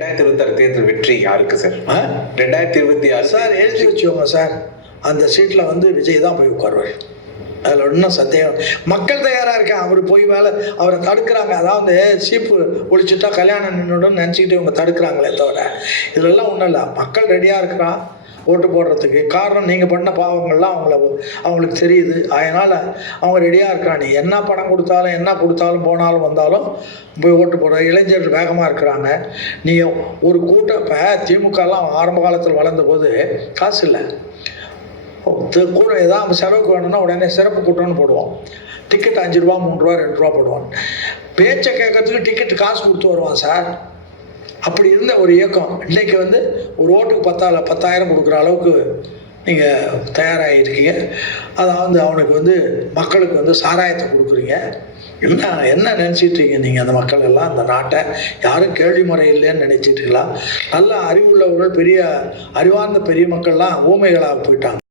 2026 தேர்தல் வெற்றி யாருக்கு சார்? 2026 சார் எழுதி வச்சுக்கோங்க சார். அந்த சீட்டில் வந்து விஜய் தான் போய் உட்காருவார். அதில் இன்னும் சந்தேகம். மக்கள் தயாராக இருக்கேன். அவர் போய் அவரை தடுக்கிறாங்க. அதாவது சீப்பு ஒழிச்சுட்டா கல்யாணம் நின்றுடும் நினச்சிக்கிட்டு இவங்க தடுக்கிறாங்களே தவிர இதெல்லாம் ஒன்றும் இல்லை. மக்கள் ரெடியாக இருக்கிறான் ஓட்டு போடுறதுக்கு. காரணம் நீங்கள் பண்ண பாவங்கள்லாம் அவங்களுக்கு தெரியுது. அதனால் அவங்க ரெடியாக இருக்கிறான். நீ என்ன பணம் கொடுத்தாலும் என்ன கொடுத்தாலும் போனாலும் வந்தாலும் போய் ஓட்டு போடுற இளைஞர்கள் வேகமாக இருக்கிறாங்க. நீங்கள் ஒரு கூட்டம் இப்போ திமுகலாம் ஆரம்ப காலத்தில் வளர்ந்த போது காசு இல்லை. கூட ஏதாவது செலவுக்கு வேணும்னா உடனே சிறப்பு கூட்டம்னு போடுவோம். டிக்கெட் 5 ரூபா 3 ரூபா 2 ரூபா போடுவான். பேச்சை கேட்கறதுக்கு டிக்கெட் காசு கொடுத்து வருவான் சார். அப்படி இருந்த ஒரு இயக்கம் இன்றைக்கி வந்து ஒரு ஓட்டுக்கு 10,000 கொடுக்குற அளவுக்கு நீங்கள் தயாராகிருக்கீங்க. அதாவது அவனுக்கு வந்து மக்களுக்கு வந்து சாராயத்தை கொடுக்குறீங்க. என்ன நினச்சிட்ருக்கீங்க நீங்கள்? அந்த மக்கள் எல்லாம் அந்த நாட்டை யாரும் கேள்வி முறை இல்லைன்னு நினச்சிட்ருக்கலாம். நல்ல அறிவுள்ளவர்கள் பெரிய அறிவார்ந்த பெரிய மக்கள்லாம் ஊமைகளாக போயிட்டாங்க.